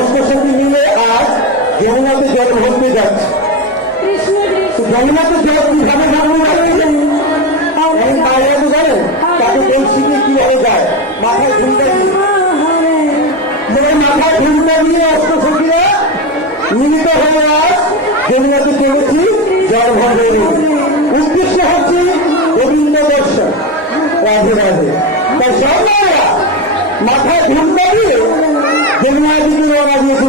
অষ্টসখী মিলে আজ যমুনাতে জল ভরতে যাচ্ছে। যমুনাতে জল কিভাবে বাইরে জানেন তাকে কলসিতে কিভাবে যায়, মাথায় ঝুমটা দিয়ে, মাথায় ঝুমটা নিয়ে অষ্টসখীরা মিলিত হয়ে আজ যমুনাতে চলেছি জল ভরবে। উদ্দেশ্য হচ্ছে গোবিন্দ দর্শন। রাধে রাধে। তাই সব মাথায় ঝুমটা দিয়ে যমুনার দিকে রওনা দিয়েছি।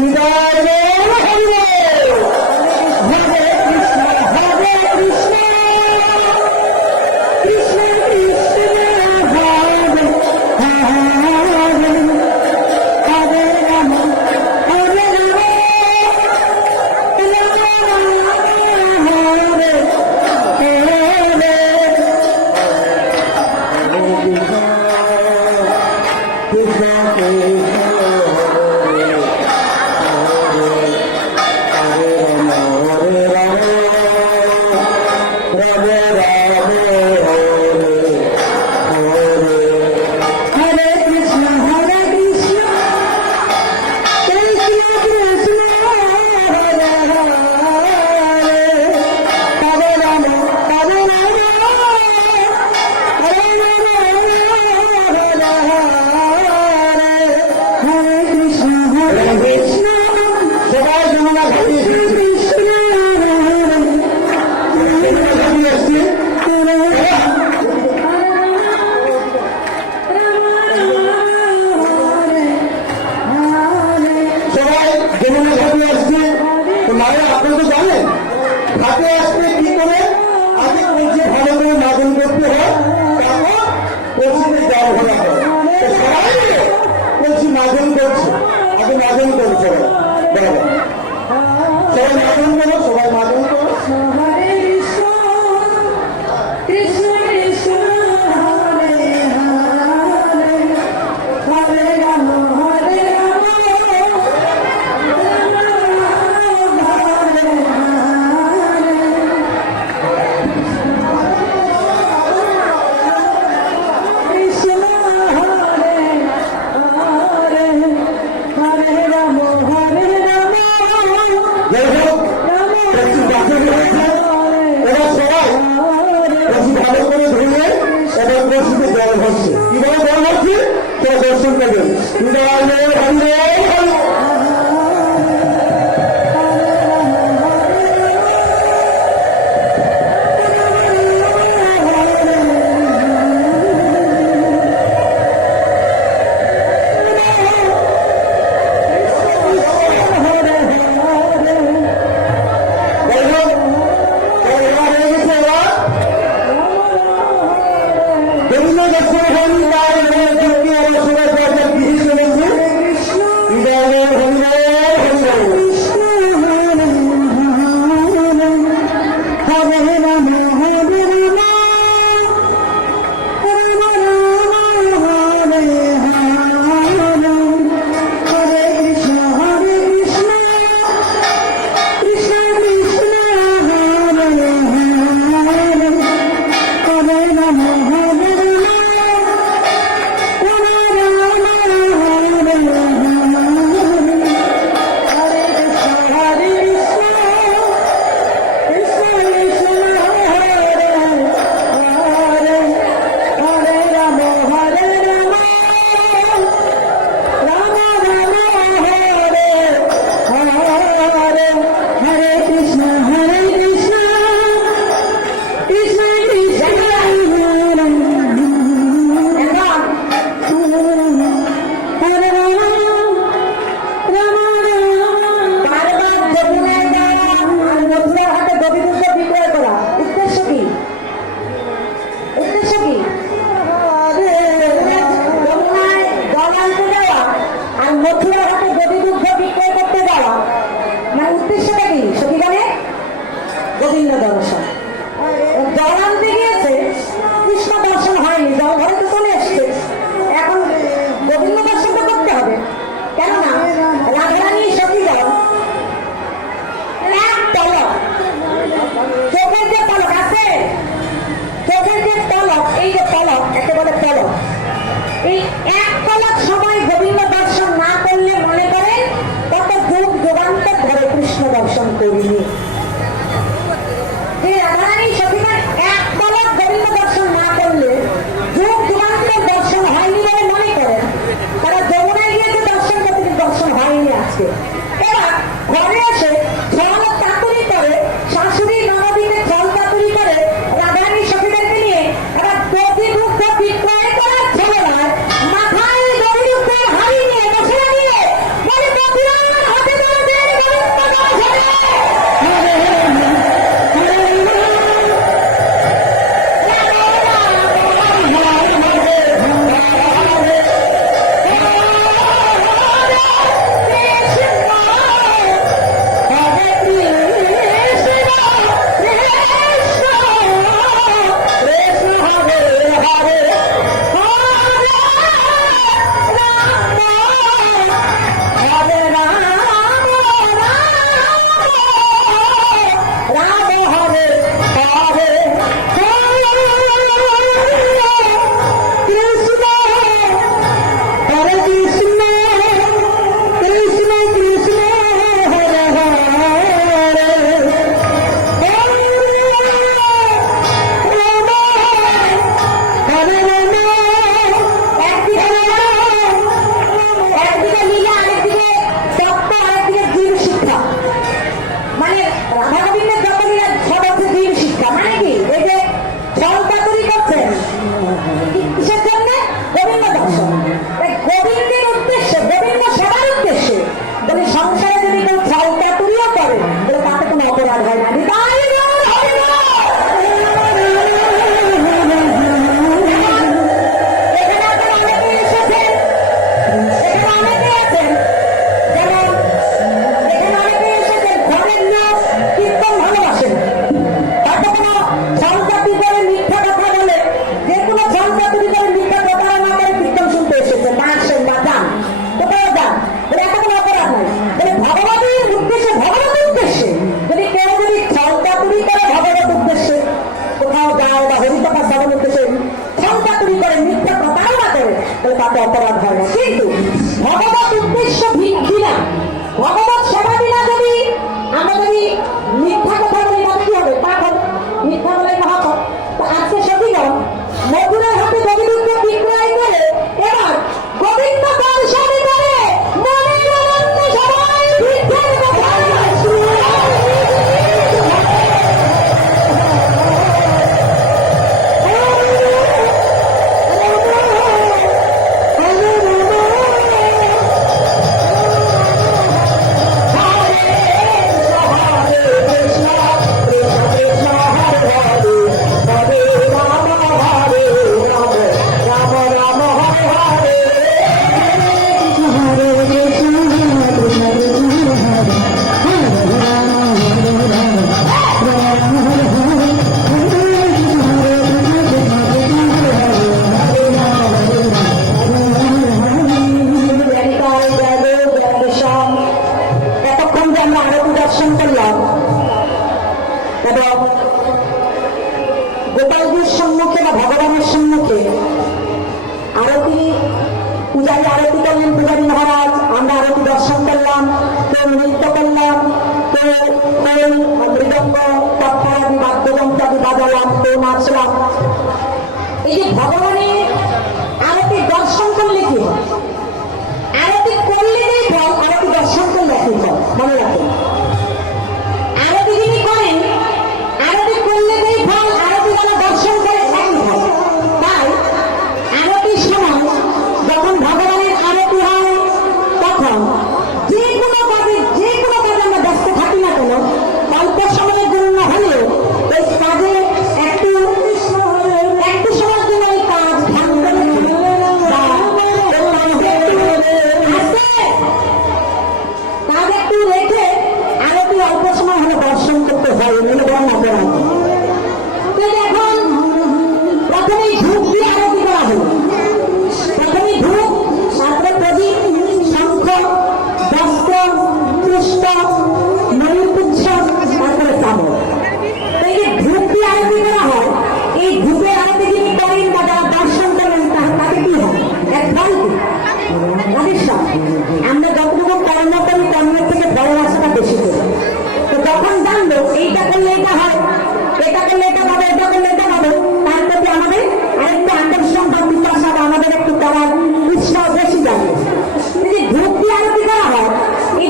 আজকে। এবার ঘরে এসে ছল চাতুরি করে, শাশুড়ি ননদিকে ছল চাতুরি করে রাধারানী সখীদেরকে নিয়ে এবার প্রতিমুগ্ধ বিক্রয় করার ছেলেরায় মাথায় গরিবদের হাড়ি নিয়ে বসে নিয়ে বলে কপিলার হাতে ধরে দেন গোবিন্দ দর্শনে। অপরাধ হয় না, কিন্তু ভগবত উদ্দেশ্য বিনা, ভগবত সেবা বিনা যদি আমরা যদি মিথ্যা কথা বলি তাহলে কি হবে? পাপ হবে, মিথ্যা বলে পাপ হবে। তো আজকে সতীগণ মধুরের হাতে গোবিন্দ বিক্রয় করে এবার গোবিন্দ দর্শনে করে মনের আনন্দে সবাই ভিক্ষের কথা গোপালজির সম্মুখে বা ভগবানের সম্মুখে আরতি, পূজারী আরতি করলেন পূজারী মহারাজ, আমরা আরতি দর্শন করলাম, কেউ নৃত্য করলাম, কেউ মৃদঙ্গ তৎপরাদি বাদ্যযন্ত্র আদি বাজালাম, কেউ নাচলাম। এই যে ভগবানের আরতি দর্শন করলে কি হয়? আরতি করলে নেই ফল, আরতি দর্শন করলে একই ফল, মনে রাখেন। আরতি যিনি করেন, আরতি করলে নেই ফল, আরতি যারা দর্শন করে একই ফল। তাই আরতির সময় যখন ভগবানের আরতি হয় তখন যে কোনো কাজে আমরা ব্যস্ত থাকি না কেন, অল্প সময়ের জন্য হলেও ওই কাজে একটু সময়ের জন্য ওই কাজ ধ্যান করে কাজ একটু রেখে আরতি অল্প সময় হলে দর্শন করতে হয়, মনে করেন অপরাধ। তো এখন প্রথমেই ধূপ দিয়ে আরতি করা হলো, প্রথমেই ধূপ, তারপরে প্রদীপ, শঙ্খ, বস্ত্র, পুষ্প, ময়ূরপুচ্ছ, তারপরে চামড়। এই যে ধূপ দিয়ে আরতি করা হয়, এই ধূপের আরতি যিনি করেন বা যারা দর্শন করেন তাকে কি হয়? এক ফল কি? আমরা যতটুকু কর্ম করি কর্মের থেকে ভালোবাসাটা বেশি করি। তো যখন জানলো এইটা করলে এটা হয়, এটা করলে এটা পাবে, এটা করলে এটা পাবে, তার প্রতি আমাদের আরেকটু আকর্ষণ বা বিকাশ আমাদের একটু করার উৎসাহ বেশি জানবে। যদি ধূপ দিয়ে আরতি করা হয়, এই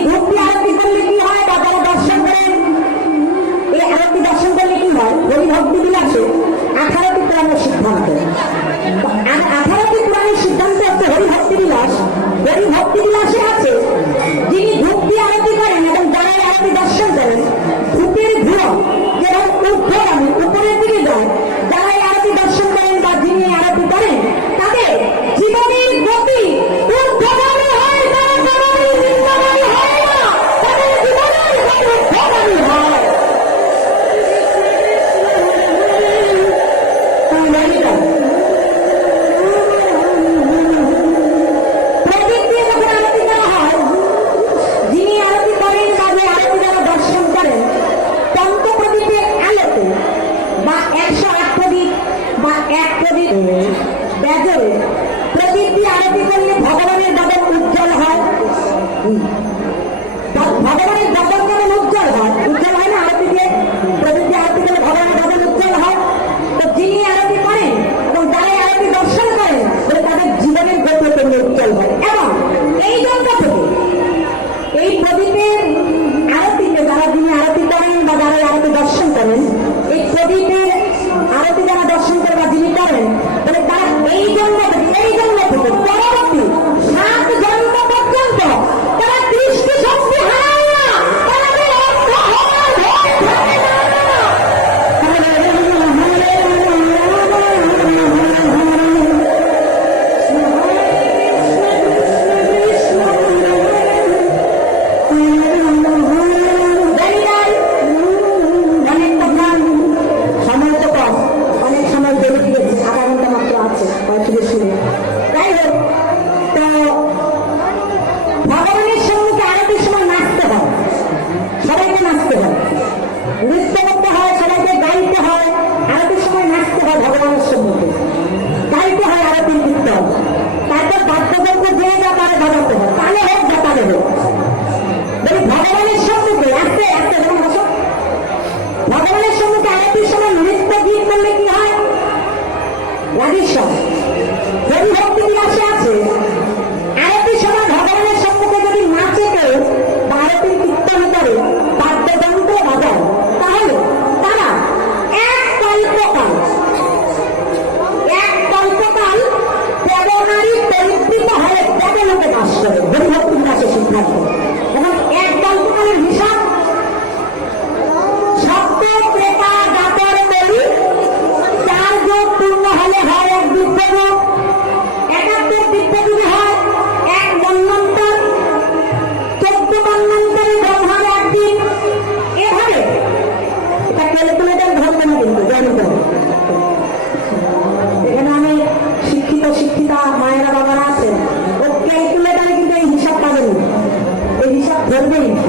ধরবেই না।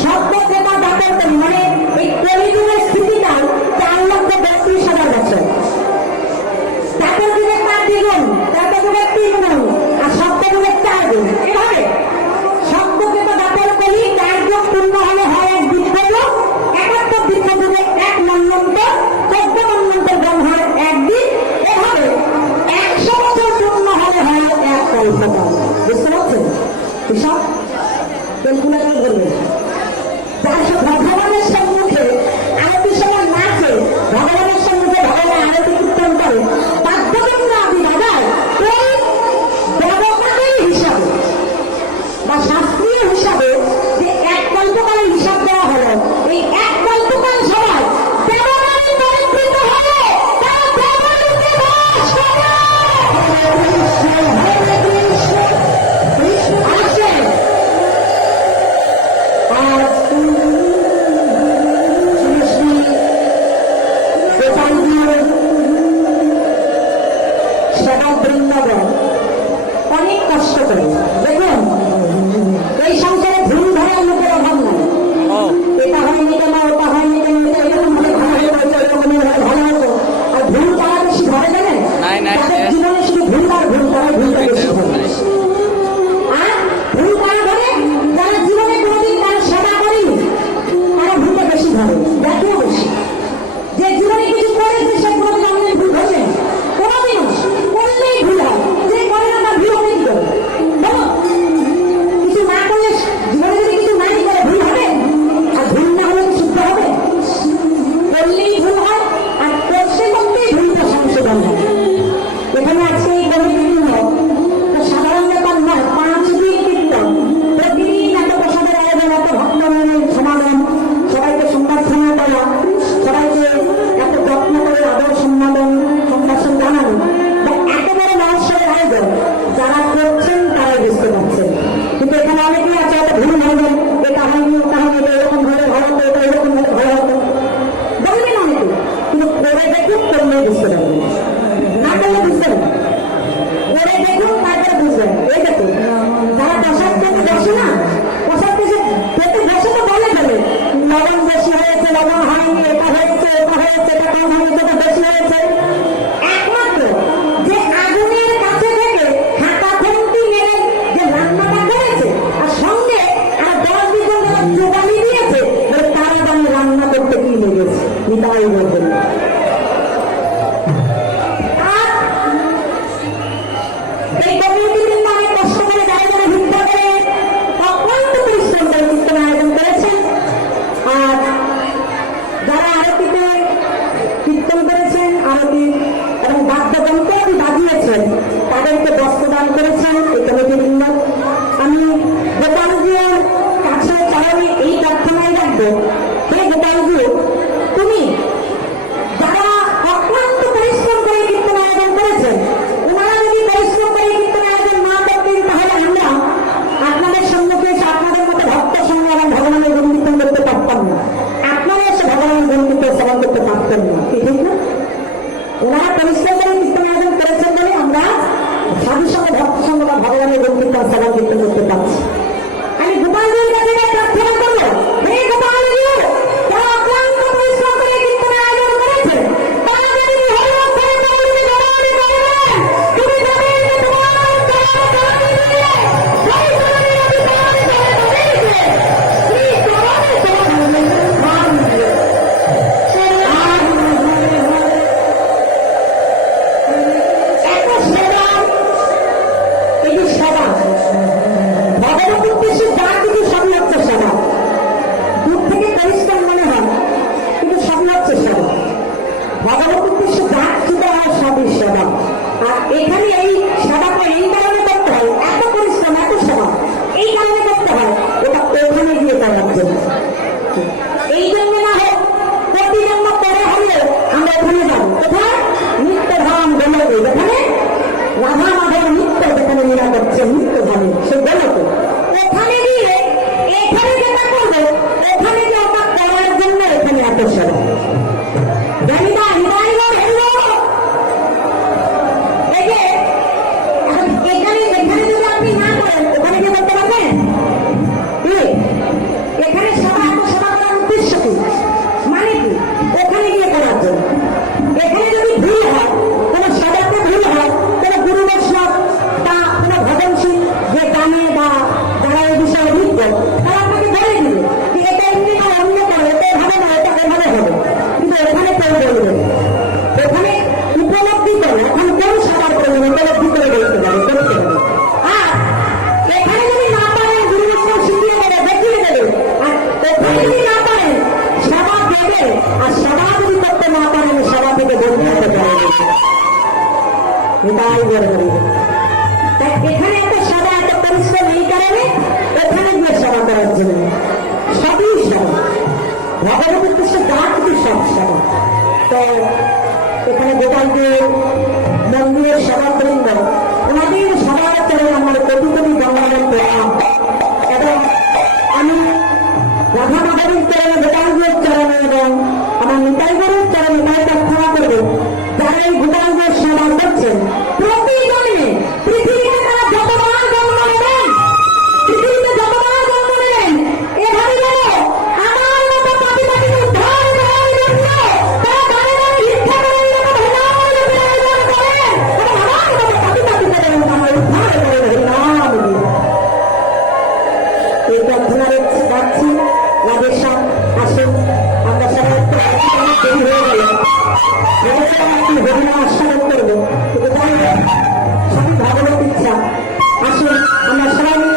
সভ্যতা দাপন করি মানে এই কলিযুগের স্থিতিকাল 4,32,000 বছর। দাপন যুগের 5 দ্বিগুণ, ত্রেতা যুগের 3 গুণ, আর সভ্য যুগের 4 গুণ। এভাবে সভ্যতা দাপন করি 4 যুগ পূর্ণ হলে হয় এক দীর্ঘযুগ, 71 দীর্ঘযুগে 1 মন্বন্তর, 14 মন্বন্তর গণ হয় 1 দিন। এভাবে 100 বছর পূর্ণ হলে হয় 1 কল্পকাল। বুঝতে পারছেন? এসব ক্যালকুলেটর করবে। যার সব ভগবানের সম্মুখে আরতির সময় নাচে, ভগবানের সম্মুখে ভগবান আরতি কীর্তন করে, বাদ্যযন্ত্র আদি বাজায়, ওই দেবতাদের হিসাবে বা শাস্ত্রীয় হিসাবে যে 1 কল্পকালের হিসাব দেওয়া হলো, এই 1 কল্পকাল সময় দেবতাদের পরিবৃত হলো, তারা দেবলোকে বাস করে। আসছে আজ শ্রী গোপালজির সেবা বৃন্দাবন অনেক কষ্ট করে। দেখুন, এই সংসারে ভুল ধরার লোকের অভাব নাই। এটা হয়নি কেন, ওটা হয়নি কেন, এরকম ভাবে ভালো হয়ে গেছে, এরকম ভালো হতো। আর ভুল তারা বেশি ধরে জানেন, তাদের জীবনে শুধু ভুল আর ভুল, তারা ভুলটা বেশি ধরে। আর ভুল তারা ধরে যারা জীবনে কোনোদিন তার সেবা করেনি, তারা ভুলটা বেশি ধরে, দেখেও বেশি। যে জীবনে কিছু করেছে সে কোনোদিন আপনি ভুল ধরবেন? কোনোদিন করলেই ভুল হয়, যে করে না তার ভুল অনেক করে। বলো, কিছু না করলে জীবনে যদি কিছু নাই করে ভুল হবে? আর ভুল না হলে কি শুদ্ধ হবে? করলেই ভুল হয়, আর করতে করতেই ভুলটা সংশোধন হয়। এখানে আজকে এই কমিটি সাধারণ ব্যাপার নয়, 5 দিন কীর্তন, প্রতিদিন এত প্রসাদের আয়োজন, এত ভক্তমনের সমাগম, সবাইকে সম্বর্ধনা করা, সবাইকে এত যত্ন করে আদর সম্মানন সম্ভাষণ জানানো, বা এত বড় মহোৎসবের আয়োজন যারা করছেন তারাই বুঝতে পারছেন। কিন্তু এখানে অনেকেই আছে হয়তো ভুল ভাববেন, এটা হয়নি, ওটা হয়নি, এটা এরকম হলে ভালো হতো, এটা এরকম হলে ভালো হতো বলবেন অনেকে, কিন্তু করে দেখুন, করলে বুঝতে পারবেন, না করলে বুঝতে পারবেন। করে দেখুন, তারপরে বুঝবেন। এই দেখুন, যারা প্রসাদ পেতে বসে না, প্রসাদ পেতে বসে তো বলে ফেলে লবণ বেশি হয়েছে, লবণ হয়নি, এটা হয়েছে, এটা হয়েছে, এটা কম হয়েছে, এটা বেশি হয়েছে। একমাত্র যে আগুনের কাছে থেকে হাতা খুন্তি মেরে যে রান্নাটা করেছে, আর সঙ্গে আর 10-20 জন যারা জোগালি দিয়েছে, তারা জানে রান্না করতে কি লেগেছে। নিতাই বলবেন। এই কমিউনিটির অনেক কষ্ট করে জায়গায় ভিক্ষা করে অক্লান্ত পরিশ্রম করে কীর্তন আয়োজন করেছেন। আর যারা আরতিতে কীর্তন করেছেন, আরতি এবং বাদ্যযন্ত্র বাজিয়েছেন, তাদেরকে বস্ত্র দান করেছেন এই কমিটিবৃন্দ। আমি গোপালজির কাছে চরণে এই প্রার্থনায় রাখবো, হে গোপালজি, তুমি যারা অক্লান্ত পরিশ্রম করে কীর্তন আয়োজন করেছেন, ওনারা যদি পরিশ্রম করে কীর্তন আয়োজন না করতেন, তাহলে আমরা আপনাদের সম্মুখে এসে আপনাদের মতো ভক্তের সঙ্গে এবং ভগবানের গুণ কীর্তন করতে পারতাম না। আপনারা এসে ভগবানের গুণ কীর্তন শ্রবণ করতে পারতেন না, ঠিক না? ওনারা পরিশ্রম করে কীর্তন আয়োজন করেছেন বলে আমরা সাধুর সঙ্গে ভক্তের সঙ্গে বা ভগবানের গুণ কীর্তন শ্রবণ কীর্তন করতে পারছি। আমি গোপালজির কাছে প্রার্থনা করবো, হে গোপালজি, যারা ভগবতীর কৃষ্ণ ডাকতে সব সময়। তো এখানে গোপালকে মন্দিরের সভাবৃন্দ ওনাদের সবার চরণে আমার কোটি কোটি বন্দনার প্রণাম। এবং আমি রাধা মাধবীর চরণে, গোপালদের চরণে এবং আমার নিতাইগড়ের চরণে তাই প্রার্থনা করবো, যারা এই গোপালদের সেবা করছেন প্রতি জন্মে পৃথিবীতে তারা যতবার জন্ম নেবেন, পৃথিবীতে যতবার জন্ম নেবেন, এভাবে যেন আমার মতো পাপি পাপিকে উদ্ধার করার জন্য তারা বারে বারে ভিক্ষা করেন, যেন হরিনাম জপের আয়োজন করেন এবং আমার মতো পাপি পাপিকে যেন আমার উদ্ধার করেন হরিনাম দিয়ে। এই প্রার্থনা রাখছি। রাধেশ্যাম আসুন, আমরা সবাই একটু অনেক দেরি হয়ে গেল, ভেবেছিলাম একটু হরিনাম আস্বাদন করবো, কিন্তু যাই হোক সবই ভগবত ইচ্ছা। আসুন আমরা সবাই